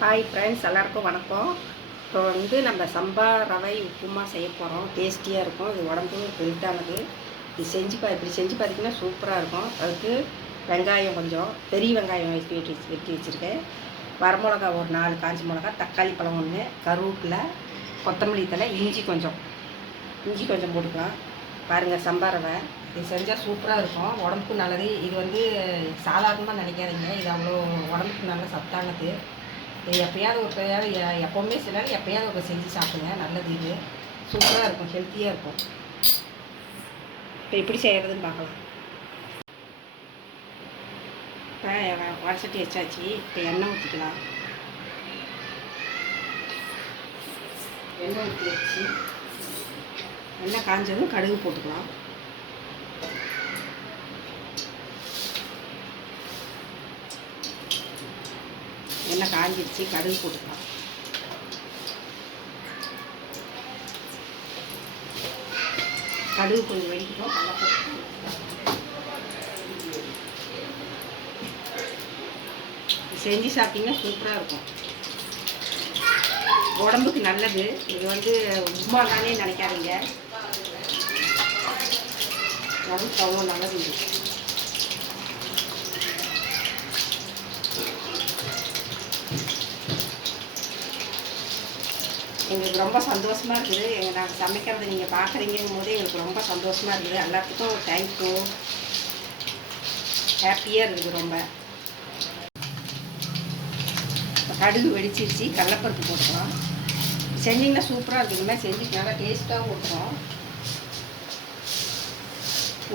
Hi friends, எல்லாருக்கும் வணக்கம். இப்போ நம்ம சம்பா ரவை உப்புமா செய்ய போகிறோம். டேஸ்டியாக இருக்கும். இது உடம்பு ஹெல்த்தானது. இது இப்படி செஞ்சு பார்த்தீங்கன்னா சூப்பராக இருக்கும். அதுக்கு வெங்காயம் கொஞ்சம் பெரிய வெங்காயம் வெட்டி வச்சுருக்கேன். வரமிளகா ஒரு 4 காஞ்ச மிளகா, தக்காளி பழம் 1, கருவேப்பிலை, கொத்தமல்லி தழை, இஞ்சி கொஞ்சம் போட்டுக்கலாம். பாருங்கள், சம்பா ரவை இது செஞ்சால் சூப்பராக இருக்கும். உடம்புக்கு நல்லது. இது சாதாரணமாக நினைக்காதீங்க. இது அவ்வளோ உடம்புக்கு நல்ல சத்தானது. இது எப்போவுமே சில எப்போயாவது ஒரு செஞ்சு சாப்பிடுங்க. நல்லது. இது சூப்பராக இருக்கும், ஹெல்த்தியாக இருக்கும். இப்போ எப்படி செய்கிறதுன்னு பார்க்கலாம். இப்போ வடசட்டி வச்சாச்சு. இப்போ எண்ணெய் ஊற்றிக்கலாம். எண்ணெய் ஊற்றி வச்சு எண்ணெய் காஞ்சதும் கடுகு போட்டுக்கலாம். எண்ணெய் காஞ்சிடுச்சு, கடுகு போட்டுக்கலாம். கடுகு கொஞ்சம் வெடிக்கணும். செஞ்சு சாப்பிட்டீங்கன்னா சூப்பராக இருக்கும். உடம்புக்கு நல்லது. இது உப்புமா தானே நினைக்காதீங்க. உடம்புக்கு அவ்வளோ நல்லது. இது எங்களுக்கு ரொம்ப சந்தோஷமாக இருக்குது. நாங்கள் சமைக்கிறத நீங்கள் பார்க்குறீங்கும் போதே எங்களுக்கு ரொம்ப சந்தோஷமாக இருக்குது. எல்லாத்துக்கும் தேங்க்யூ. ஹாப்பியாக இருக்குது ரொம்ப. கடுகு வெடிச்சிருச்சு. கடலைப்பருப்பு போட்டுக்கலாம். செஞ்சிங்கன்னா சூப்பராக இருக்குது. இந்த மாதிரி செஞ்சு நல்லா டேஸ்ட்டாகவும் ஊற்றுறோம்.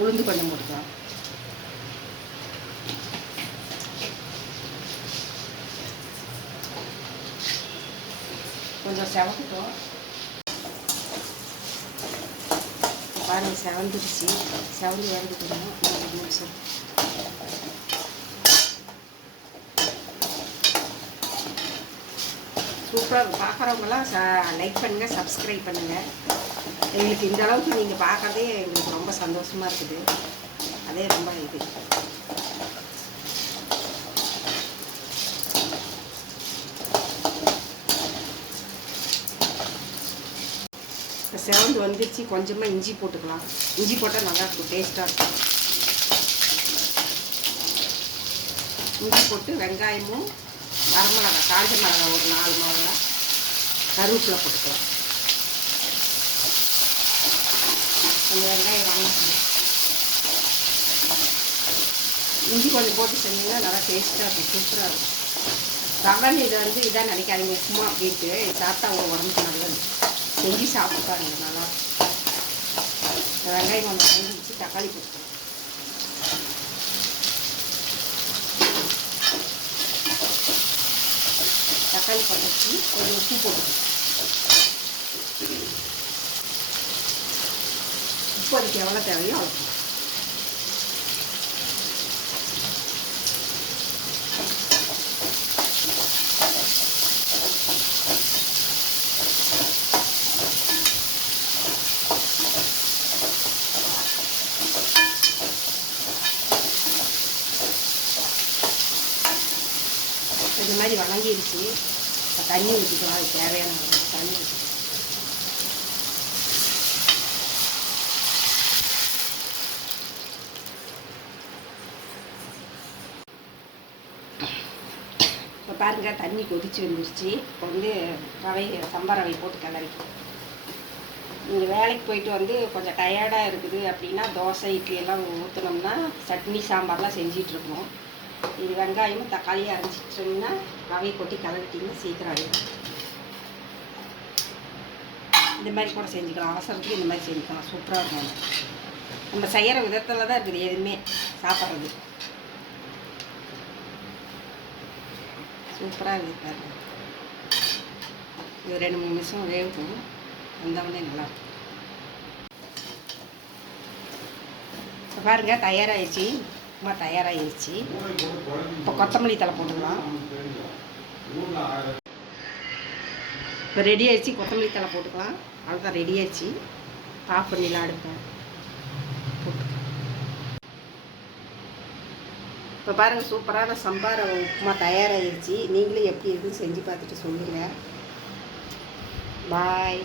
உளுந்து கொஞ்சம் போட்டுக்கலாம். கொஞ்சம் செவக்கட்டும். பாருங்கள், செவந்துருச்சு. செவந்து வேகட்டுக்கணும். 2 நிமிஷம். சூப்பராக பார்க்குறவங்களாம் லைக் பண்ணுங்கள், சப்ஸ்கிரைப் பண்ணுங்கள். எங்களுக்கு இந்த அளவுக்கு நீங்கள் பார்க்குறதே எங்களுக்கு ரொம்ப சந்தோஷமாக இருக்குது. அதே ரொம்ப இது. செவந்து வந்துருச்சு. கொஞ்சமாக இஞ்சி போட்டுக்கலாம். இஞ்சி போட்டால் நல்லாயிருக்கும், டேஸ்ட்டாக இருக்கும். இஞ்சி போட்டு வெங்காயமும் வரமிளகா, காஞ்ச மிளகா ஒரு 4 மிளகா, கருவேப்பிலை போட்டுக்கலாம். கொஞ்சம் வெங்காயம் வாங்கிக்கணும். இஞ்சி கொஞ்சம் போட்டு செஞ்சிங்கன்னா நல்லா டேஸ்ட்டாக இருக்கும், சூப்பராக இருக்கும். ரவன் இதான் நினைக்காதீங்க உப்புமா அப்படின்ட்டு. சாப்பிட்டா அவ்வளோ உடம்புக்கு நல்லது. செஞ்சு சாப்பிட்டு பாருங்க, நல்லா. வெங்காயம் கொஞ்சம் வாங்கிச்சு, தக்காளி போட்டுக்கலாம். தக்காளி பறிச்சு கொஞ்சம் உப்பு போட்டுக்கலாம். உப்பு அதுக்கு எவ்வளோ தேவையோ அவ்வளோ. இது மாதிரி வணங்கிடுச்சு. இப்போ தண்ணி ஊற்றிக்கலாம். அது தேவையான தண்ணி ஊற்றிக்கலாம். இப்போ பாருங்கள், தண்ணி கொதிச்சு வந்துருச்சு. இப்போ சம்பா ரவை போட்டு கிளறிக்கலாம். நீங்கள் வேலைக்கு போயிட்டு கொஞ்சம் டயர்டாக இருக்குது அப்படின்னா தோசை, இட்லி எல்லாம் ஊற்றினோம்னா சட்னி சாம்பார்லாம் செஞ்சிட்ருக்கணும். இது வெங்காயமும் தக்காளியும் அரைச்சிட்டோம்னா ரவையை கொட்டி கலக்கிட்டிங்கன்னா சீக்கிரம் ஆகிடும். இந்த மாதிரி கூட செஞ்சுக்கலாம். அவசரத்துக்கு இந்த மாதிரி செஞ்சுக்கலாம். சூப்பராக இருக்கும். நம்ம செய்கிற விதத்தில் தான் இருக்குது எதுவுமே சாப்பிட்றது. சூப்பராக இருக்குது பாருங்க. இது 2-3 நிமிஷம் வேகும். வந்தவொடனே நல்லாயிருக்கும். இப்போ பாருங்கள், தயாராகிடுச்சு. தயாராகிடுச்சு. இப்போ கொத்தமல்லி தழை போட்டுக்கலாம். இப்போ ரெடி ஆகிடுச்சு. கொத்தமல்லி தழை போட்டுக்கலாம். அவ்வளோதான், ரெடி ஆகிடுச்சு. ஆஃப் பண்ணிடலாம் அடுப்பேன். போட்டு இப்போ பாருங்கள், சூப்பரான சம்பா ரவை உப்புமா தயாராகிருச்சு. நீங்களும் எப்படி இருக்குன்னு செஞ்சு பார்த்துட்டு சொல்லுங்கள். பாய்.